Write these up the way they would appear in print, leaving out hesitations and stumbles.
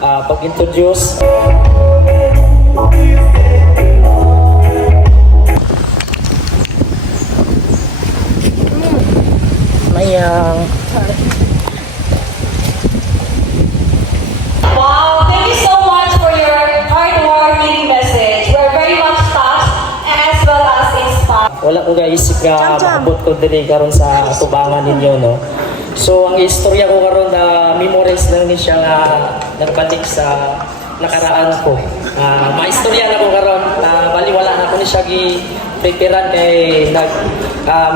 pag-introduce. Mayang. Wow, thank you so much for your heartwarming message. We're very much touched as well as inspired. Wala ko gaisip nga makabot ko dili karon sa tubangan ninyo, no. So ang istorya ko karon na memories lang ni siya nga nagbalik sa nakaraan ko. Maistorya na ko karon na bali wala na ko ni siya gi preparean kay nag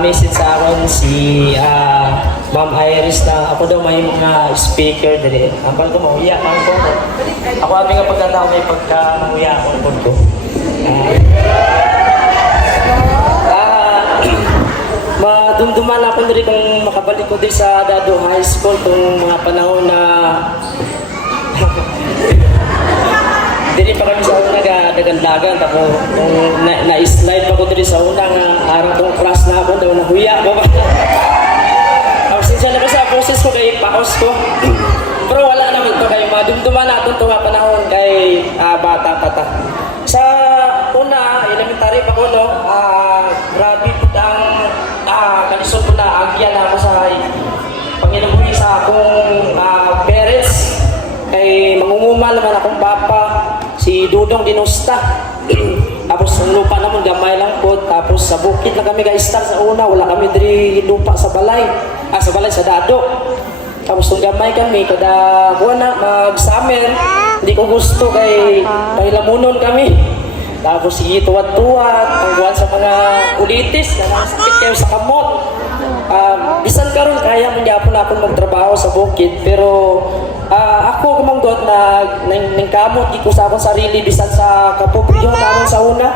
message sa akon si Ma'am Iris na ako daw may mga speaker dili. Ampal ko mauya man ko. Ako abi nga pagkatao may pagka mauya ko ko. Madumduman ako diri kung makabalik ko diri sa Dado High School kung mga panahon na dili pa kami sa una dagan-dagan tapos kung na-slide pa ko diri sa una nga araw kong crush na ako daw nahuya ko ba. Tapos siya na sa process ko kay paos ko. Pero wala naman to kay madumduman naton to nga panahon kay bata pa ta. Sa una, elementary pa ko no, grabe po ang kalisod ko na agyan ako sa Panginoon sa akong parents. Kay mangunguma naman akong papa, si Dudong Dinusta. Tapos ang lupa naman gamay lang po. Tapos sa bukid na kami ga-start sa una, wala kami diri lupa sa balay. Sa balay sa Dado. Tapos nung gamay kami, kada buwan na mag-summer, hindi ko gusto kay pahilamunon kami. Tapos sige tuwat-tuwat, ang buwan sa mga ulitis, na nasakit kayo sa kamot. Bisan karon kaya mo niya po na akong magtrabaho sa bukid, pero ako kumanggot na nangkamot di ko sa akong sarili bisan sa kapobrehon naman sa una.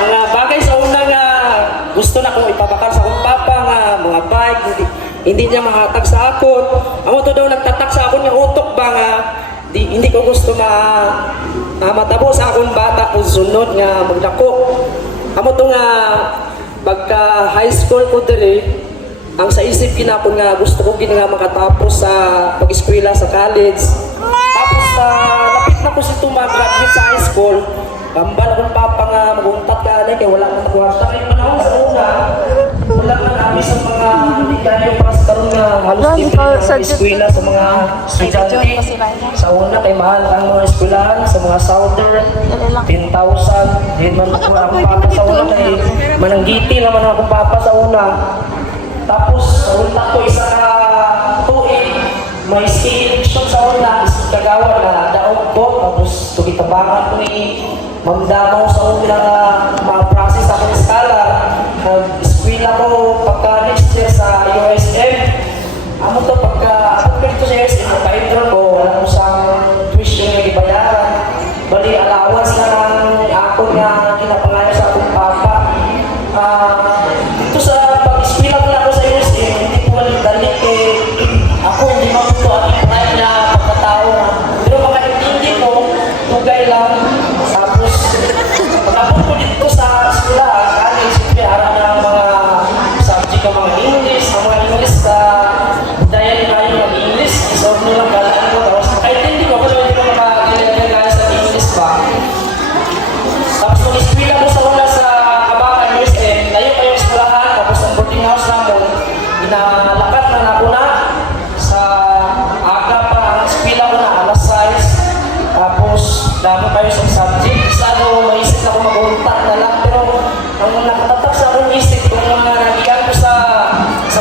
Mga bagay sa una nga gusto na kong ipabakal sa akong papa nga mga bike, hindi niya mahatag sa akon. Amo to daw nagtatak sa akon nga utok ba nga hindi ko gusto matabo sa akong bata kung sunod nga magdako. Amo to nga pagka high school ko diri, ang sa isip kinapon nga gusto ko gina makatapos sa pag-eskwela sa college. Tapos lapit na ko si mag-graduate sa high school. Kambal akong papa nga maguntat ka kay wala nang kwarta kay panahon sa una. Wala na kami sa mga hindi kayo para sa karon nga halos hindi sa eskwela sa mga estudyante. Sa una kay mahal ang mga eskwelahan sa mga Southern 10,000. Din man ako akong papa sa una kay mananggiti naman akong papa sa una. Tapos sa una ko isa ka tuig may skill sa una kagawad na daog ko tapos tugitabangan ko ni Ma'am Damaw sa una mga process akong skala. Nag-eskwela ko pagka next year sa USM. Amo to pagka ako dito sa USM, nagpa-enroll ko, wala ko sa tuition na ibayaran. Bali, allowance na lang ako nga kinapangalan sa akong papa. Dito sa pag-eskwela ko na ako sa USM, hindi ko dali ako hindi mabuto at i-try na pagkatao. Pero makaintindi ko, tugay lang. Tapos, pagkapon ko dito sa eskwela, siyempre, harap na mga subject ng mga English, ang mga English dahil kayo mag-English, isolve nyo lang galaan ko. Tapos, makaintindi ko, pero hindi ko makakilala sa English ba. Tapos, kung eskwela ko sa una sa Kabakan, USM, layo kayo eskwelahan, tapos ang boarding house namin, inalakat na ako na sa aga pa ang eskwela ko na alas 6. Tapos, dami kayo sa subject. Sano, maisip na ako mag-untak na lang. Pero, ang nakatatak sa akong isip, kung mga nagigan ko sa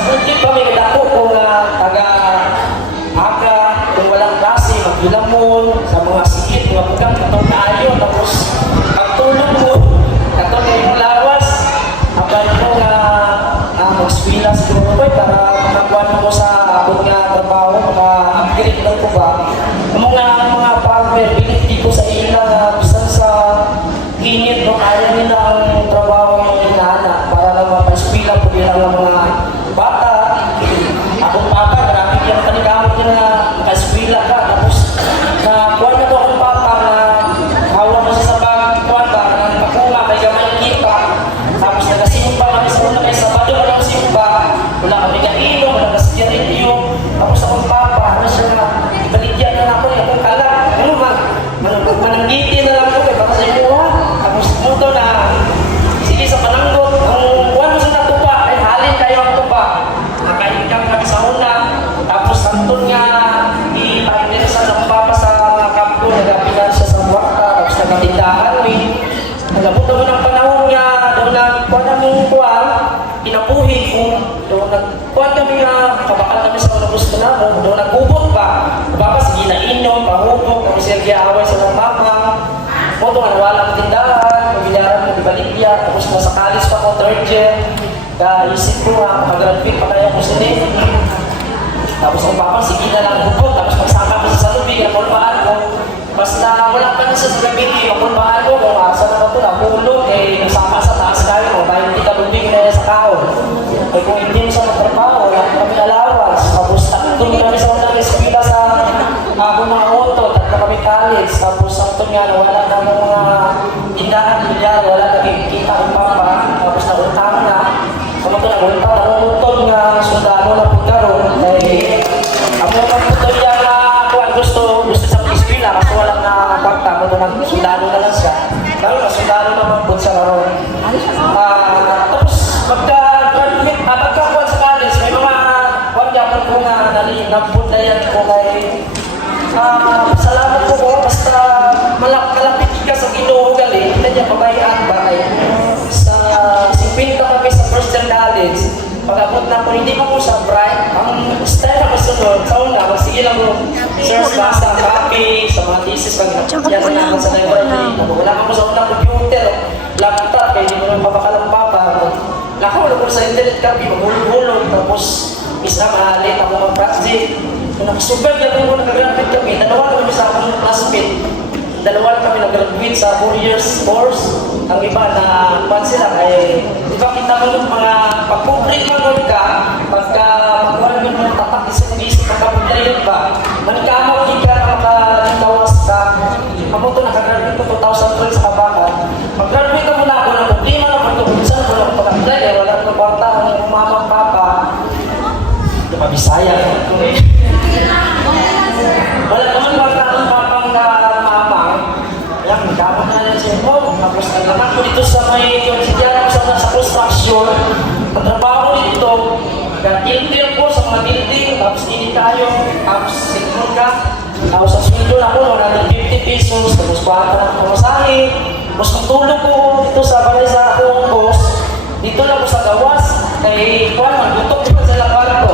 bukid pa, may kadako kung taga-aga, kung walang klase, mag-ilamon, sa mga sikit, mga bugang, katong kaayo, tapos pagtulog mo, katong yung lawas, habang ko nga mag-eskwela siguro ko, para makakuha mo sa akong nga trabaho, maka-upgrade lang ko ba. Ang mga pag-ability ko sa ila, bisan sa init, no, kaya nila ang trabaho ng inana para lang mapa-eskwela po nila ang mga bata. Akong papa, marami yung panigamot nila na maka-eskwela ka. Tapos, kuha na ko akong papa na hawak mo sa pag-kuha ka, na makunga, may gamay kita. Tapos, nagasimba kami sa una kay Sabado, walang simba. doon nagkuhan kami na kabakal kami sa mga gusto na mo, doon nagubot pa. Baka sige na inom, pahubog, kami siya giaway sa mga mama. Mo doon walang tindahan, pagbilaran mo di Baligya, tapos nasa college pa ko, third year. Kaisip ko nga, makagraduate pa kaya ko sini. Tapos ang papa, sige na lang hubog, tapos magsama ko sa salubig, napulpaan ko. Basta wala pa na sa salubig, napulpaan ko, kung asa na ito, nahulog, eh, nasama sa taas kayo, dahil hindi ka lubig na sa kaon. Eh kung hindi mo sa magtrabaho, wala kami allowance, tapos doon kami sa unang eskwela sa mga auto, tatlo kami college, tapos ang ito nga, wala na mga tindahan, bilyar, wala na kikita ang papa, tapos nautang na. Kamu ito nagulpa, nangungutod nga sundalo na pagkaroon, dahil ang mga pagkutod yan na kung gusto sa eskwela, kasi walang nakakakta, mo ito nagsundalo na lang siya. Lalo na sundalo na magpud sa karoon. Tapos pagkakuan sa college, may mga wag-yapon ko nga nabud na yan ko kay salamat po basta malapit ka sa Ginoo gali, hindi niya pabayaan ba ay sa 50 kami sa first year college. Pag-abot na po, hindi pa po sa bright. Ang style na kasunod, sa una, magsige lang mo, sir, sa copy, sa mga thesis, pag yan na naman sa library. Wala ka po sa unang computer, laptop, kaya hindi mo naman papakalang papa. Nakawala ko sa internet copy, maghulog-hulog, tapos isa mahalin ang mga project. Kung nakasubag lang mo nag-graduate kami, dalawa kami sa akong classmate. Dalawa kami nag-graduate sa 4 years course. Ang iba na kuhan sila ay, di ba kita mo yung mga pag-complete mo ka, pagka magkuhan mo yung tatak isip-isip, pagka-complete ba, manikamaw ka na makatawas ka. Ako ito nakagraduate ko 2012 sa Kabakan. Mag-graduate ka muna ako ng problema na pagtubusan ko lang pag-apply, wala ko kwarta ang mama papa. Di ba Bisaya? Wala naman kwarta ang papang mama. Yan, dapat na lang siya mo. Tapos naglaman ko dito sa may konsidyaran ko sa construction. Pagtrabaho ko dito, nag-tiltil ko sa mga building, tapos hindi tayo, tapos sigmon ka. Tapos sa sweldo na ko, nang 50 pesos, tapos bata na ako masahe. Tapos magtulog ko dito sa balay sa akong boss, dito lang ko sa gawas, kay kuhan, magbutok dito sa laban ko.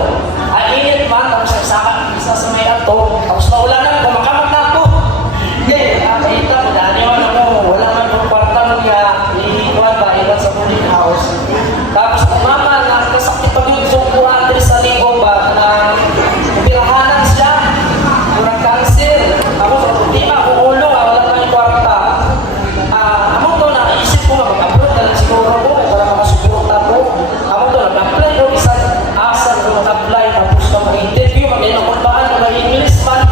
Ay, init man, tapos isa sa may ato, tapos naula na, kumakamat na ako. Eh, kahita mo, dahil yun ako, wala man kung kwarta mo niya, iwan ba, iwan sa cooling house. Tapos mama, nakasakit pag yung sungkuhan din sa libo ba, na pirahanan siya, kurang cancer. Tapos, di ba, kukulong, wala na yung kwarta. Among to, naisip ko nga, mag-upload na lang siguro ko, para makasuporta ko. Among to, nag-apply ko, isang asal ko mag-apply, tapos na mag-interview, mag-inakulbaan, mag-English man.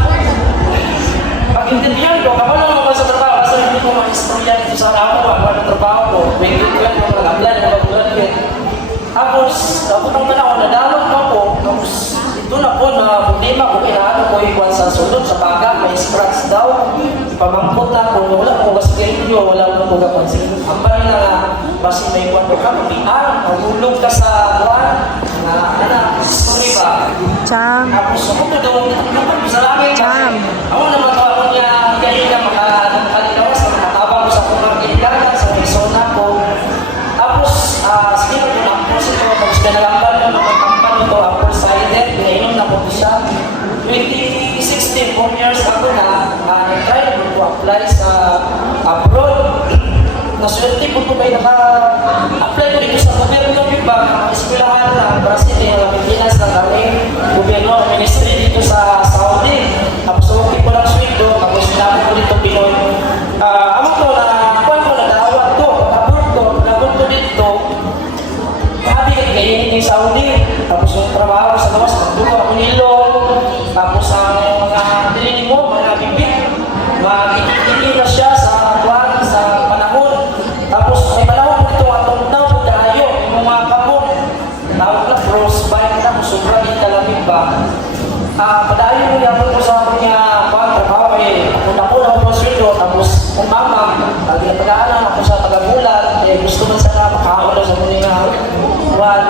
Pag-interview ko, kapag lang ako sa trabaho, kasi hindi ko mag-istorya dito sa ako, ako ng trabaho ko, may interview ko, mag-apply, mag-graduate. Tapos, tapos na ako, nadalog mo ako, tapos ito na po na problema ko, inaano ko iwan sa sulod, sa baga, may scratch daw. Pamangkot na ako, wala ko kasi wala ko kapansin. Ang bali na nga, basi may iwan ko ka, mabihan, mahulog ka sa buwan, na, sorry ba? Cham. Tapos ako po daw, sa lamin Cham. ako naman ako niya, kaya na makakalikawas, makatabang ko sa kumagiligan, sa persona ko. Tapos, sige na po na po ito, tapos dinalamban ko ng kampan ito, apple-sided, pinainom na po siya. 2016, 4 years ako na, nag-try ko apply sa abroad. Naswerte po ko kayo naka-apply ko dito sa gobyerno, iba, eskwelahan na, Brazil, Pilipinas, na kami, gobyerno, ministry dito sa Saudi. Tapos okay ko lang sweldo, tapos sinabi ko dito Pinoy. Amo ko na, kuwan ko na daawat ko, labot ko dito, sabi ka, ngayon yung Saudi. Tapos yung trabaho sa gawas, magdugo ako nilong, tapos ang mga dilinig mo, mga bibig, magiging na siya sa kuwan, sa panahon. Tapos may panahon dito, atong daw, pagkahayo, yung mga kamot, tawag na frostbite na, sobrang italamig ba. Padayon mo yapon ko sa akin niya, trabaho eh, punta ko na ako sweldo, tapos kung mama, lagi na pag-aalam ako sa tagabulan, eh gusto man sana makaon sa mga kuwan,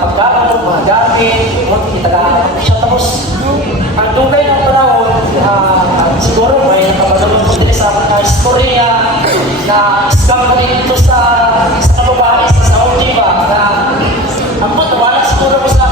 pagkaon, mga gamit, itagahan ko siya. Tapos, ang dugay ng panahon, siguro may nakapadulong ko din sa akin na istorya, na scam ko dito sa kababae sa Saudi ba, na ang wala siguro ko sa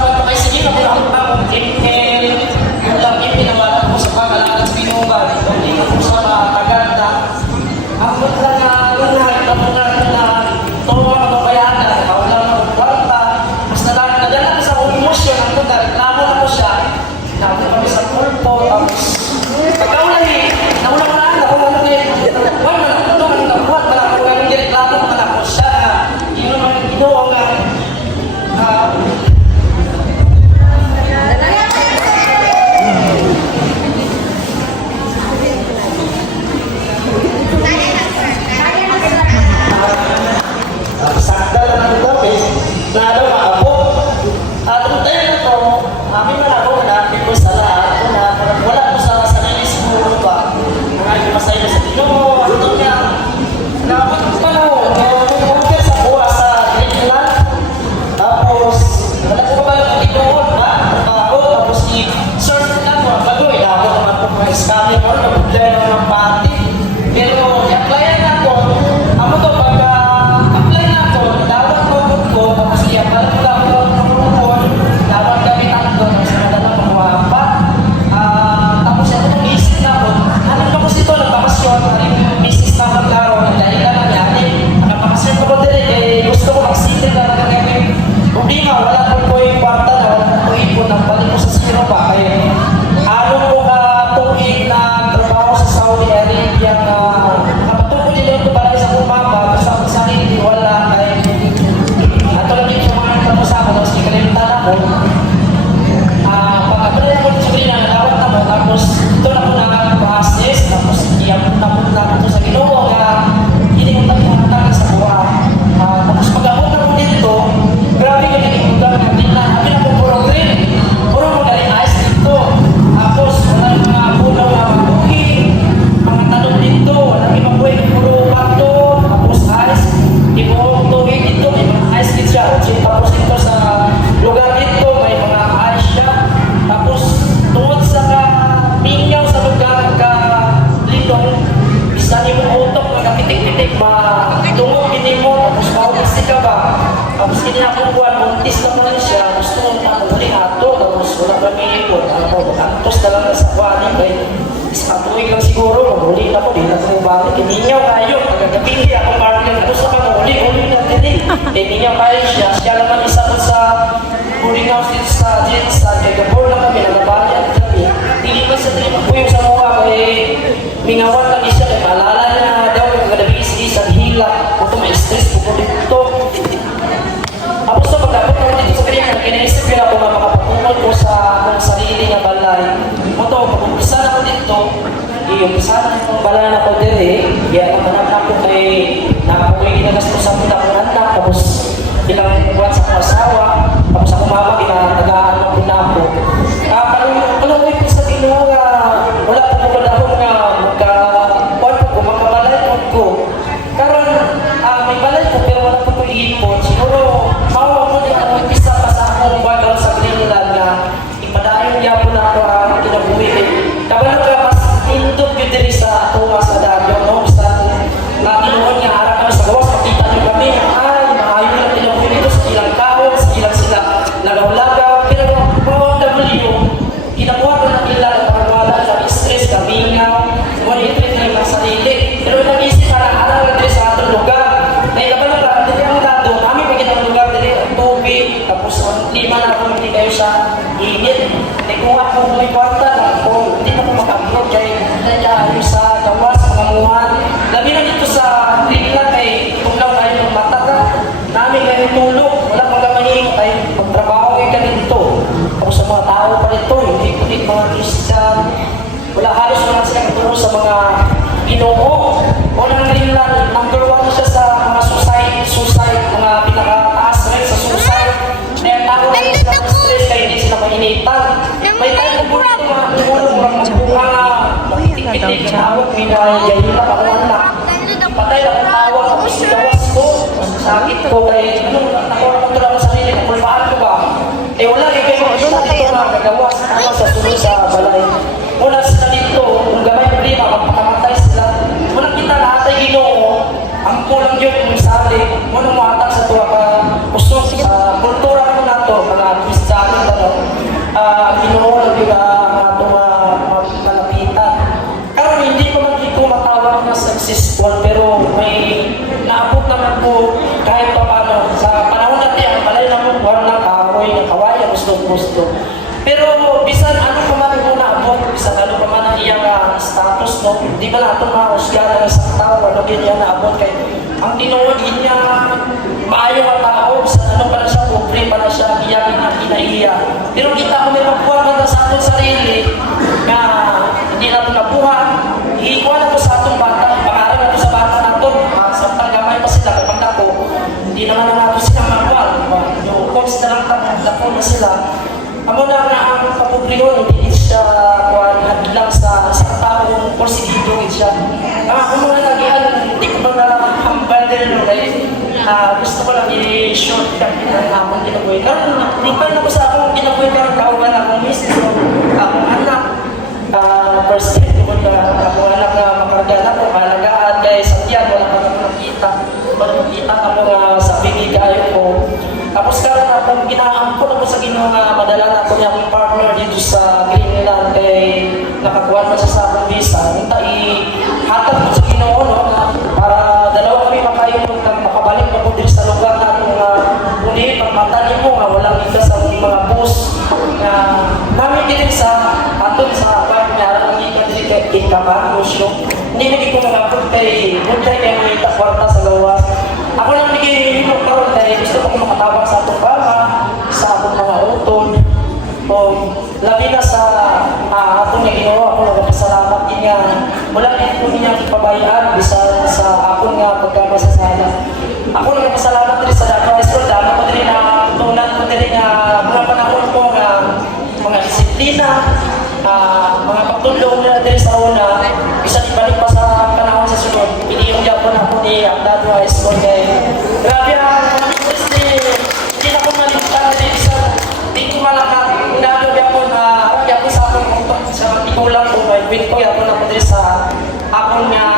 Sakta lang ito, na daw maabot. At ang tayo na ito, amin na ako na ko sa lahat na wala ko sa sarili siguro ba. Ang aking masaya sa Pinoy, ito niya. Naabot ko pa no, okay sa buwa sa Greenland. Tapos, wala ko pa lang dito na ako, tapos i-surf na ko, bago inabot naman ko mga scammer mo, nabudlay naman ng pati. Pero, i-applyan na ako, amo to pagka-apply na ako, dapat ko, tapos i-apply ko lang ako dapat kami tatlo sa madala pagwapa. Tapos ako nung isip na ako, anong tapos ito, nagpapasyon, ang misis na maglaro, dahil na nangyari. Nagpapasyon ko din, gusto ko mag-sitin na magagawin. Hindi nga, wala ko po yung kwarta na, wala ko ipon, balik ko sa zero ba? Kaya, ano po tuwing na trabaho sa Saudi Arabia na napatuko din ito para sa kumaba, basta ako sa akin, wala, kaya, ato lang din sa mga tapos ako, tapos ikalimutan ako. Pag-apply ako sa Greenland na dawat na mo, tapos doon ako na-process, tapos iapot na ako sa Ginoo na hindi ko pag-iapot sa buha. Tapos pag-abot na ko dito, grabe ko naging ugang na Greenland. Kami na po puro green, puro mo galing ice dito. Tapos wala yung mga punaw na mga bukid, mga tanong dito, wala yung mga buhay, puro bato, tapos ice. Ibuhong tubig dito, may mga ice dito siya. Tapos dito sa lugar dito, may mga ice siya. Tapos tungod sa mingaw sa lugar ka litong, isa niyo mo utok, nagkapitik-pitik ba, tungod kini mo, tapos maubis ka ba? Tapos kini ako buwan, muntis na naman siya, gusto mo makuli ato, tapos wala ba nilipot, ano po, antos na lang sa buwan, kaya isatuig lang siguro, mahuli na po, di na po balik, kininyaw kayo, nagagabi ako parang gusto ka mahuli na din, kininyaw kayo siya naman isa ko sa boarding house dito sa Jensen, kaya gabor lang kami, nagabayan kami, hindi pa sa tingin po yung sa mukha, kaya mingawan kami siya, kaya maalala niya daw, yung gadabi isang hila, kung may stress po dito. Tapos sa pagkabot ko dito sa Greenland, kinaisip ko na kung makapatungkol ko sa akong sarili nga balay. Ito, pag-umpisa na ko dito, i-umpisa na itong balay na ko din kaya naman ako kay nakapoy ginagastos sa mga anak, tapos ilang buwan sa akong asawa, tapos ako mama, ginatagaan mo din ako. Alam mo yung sa Ginoo nga, wala po ko ako nga magkakuan ko, magkabalay ko. Karon may balay ko, pero wala po ko iipon. Siguro, mawa mo din ako isa pa sa akong bagal sa Greenland na ipadayon niya po na ako ang kinabuhi. Kabalo ka, mas indot yun din sa tuwa sa dagyo, no? Basta tinuon niya, harap kami sa gawas, makita niyo kami, ay, maayon lang kinabuhi dito sa ilang kaon, sa ilang sila lagaw-lagaw, pero OFW, kinabuha ko ng ilang pagwala sa stress, kamingaw, wala itrit na yung sarili. Pero nag-isip ka lang, alam lang din sa atong lugar. Naikabalo ka, hindi ang lado, namin may ginang lugar din, tubig, tapos lima na ako hindi kayo sa init. Naikuha ko may kwarta na ako, hindi na ko maka-upload kaya nandiyan sa gawas, mga muhan. Labi na dito sa Greenland kay kung lang kayo ng mata ka, namin kayo tulog, wala pang gamahin tayo, magtrabaho kayo ka dito. Tapos sa mga tao pa dito, hindi ko din mga Christian, wala halos naman sila katulong sa mga Ginoo. O nang Greenland, number 1 siya sa mga suicide, mga pinakataas rin sa suicide. Kaya tao na rin sila stress kaya hindi sila mainitan. May tayo po dito mga tumulong, mga magpitik-pitik, tawag, minayayay na ako anak. Patay ako tawag, tapos sigawas ko, sakit ko, kaya nakuha ko ito lang sa sarili, napulpaan ko ba? Eh wala, kayo sa dito na gagawas, sa sunod sa balay. Mula sila dito, kung gamay problema, magpakamatay sila. Muna kita lahat ay Ginoo, ang kulang yun yung sali, muna mahatag sa tuwa ka, gusto sa kultura ko na ito, mga Kristiyano na ito, Ginoo lang yun ang itong malapitan. Karon hindi ko man ito matawag na successful, pero may naabot naman po kahit pa paano. Sa panahon natin, ang malay na po, buwan ng kahoy, ng kawaya, gusto. Pero bisan ano pa man yung naabot, bisan ano pa man ang iyang status, no? Di ba natin mahusgahan ng isang tao, ano ganyan naabot kay ang tinuod niya, maayo ang tao, bisan ano pa na siya, pobre pa na siya, sila. Amo na ang kapubliko, hindi siya hadlang sa taong porsigido siya. Ako mga nagihan, hindi ko ba hambal din gusto ko lang i-shortcut ng akong ginabuhay. Lipan ako sa akong ginabuhay ng kauban akong misis o akong anak. First thing, akong anak na makarga ko, malagaan kay Santiago, wala pa akong nakita. Wala nakita ako sa pinigayo ko. Tapos karon akong ginaampon ako sa ginong madala na ako niya akong partner dito sa Greenland kay nakakuha na siya sa akong visa. Nita ihatag ko sa Ginoo no, para dalawa kami makabalik pa po dito sa lugar na itong kundi pagmatali mo nga walang ikas sa mga bus na namin din sa aton sa park niya ang ikas din kay Ikamarusyo. Hindi naging ko nangapot kay Buntay kay may takwarta sa gawas. Ako lang naging karon dahil gusto ko makatawag sa atong bama, sa atong mga utol. O labi na sa atong nga ginawa ko nagpasalamat din niya. Wala din po niya ipabayaan bisa sa akong nga pagkamasasala. Ako nagpasalamat din sa dapat school, dami ko din na tunan ko din na mga panahon ko nga mga disiplina, mga pagtulong na din sa una, isa ibalik pa sa panahon sa sunod. Piniyong Japon ako ni Agdado High School kay grabe ang hindi na ko malimutan din isa, hindi ko malakat, Agdado Japon, harap yapon sa akong utok sa ikulang ko, may win ko yapon ako din sa akong mga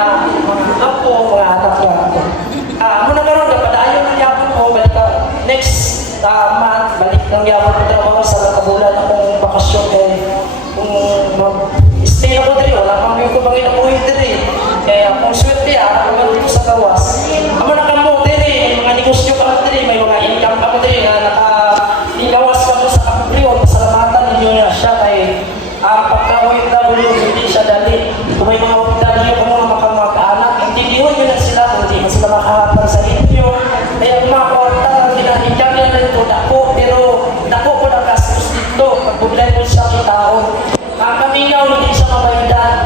apo, mga anak ko. Muna karoon, napadayon ng yapon ko, balik ka, next month, balik ng yapon ko trabaho sa nakabulan akong bakasyon kay kung stay ako dito, wala pang yung kubangin ako dito kaya kung swerte ako dito sa gawas. Amo na kamo dito, mga negosyo ka dito, may mga income ako dito na naka-igawas ka mo sa kapuliyon, pasalamatan ninyo na siya kay pagka-OFW, hindi siya dali. Kung may mga OFW ka mga makamag-anak, intindihan nyo na sila, hindi na sila makahapan sa inyo. Kaya yung mga kwarta lang dinahigyan nila na ito, pero dako ko na gastos dito, pag-problema mo siya ng tao. Kaminaw, hindi siya mabaydan,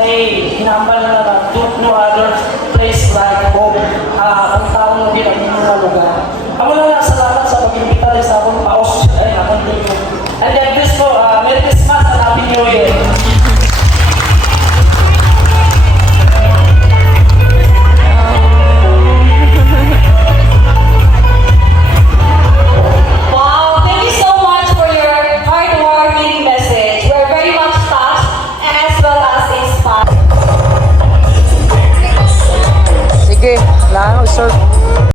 ay hinambal na lang, no other place like home. Ang taong din ang mga lugar. Ako na salamat sa pag-imbita rin sa akong paos. Ay, akong dito. And then, please po, Merry Christmas and Happy New Year. Wow, thank you so much for your heartwarming message. We're very much touched as well as inspired. Sige, lang, sir.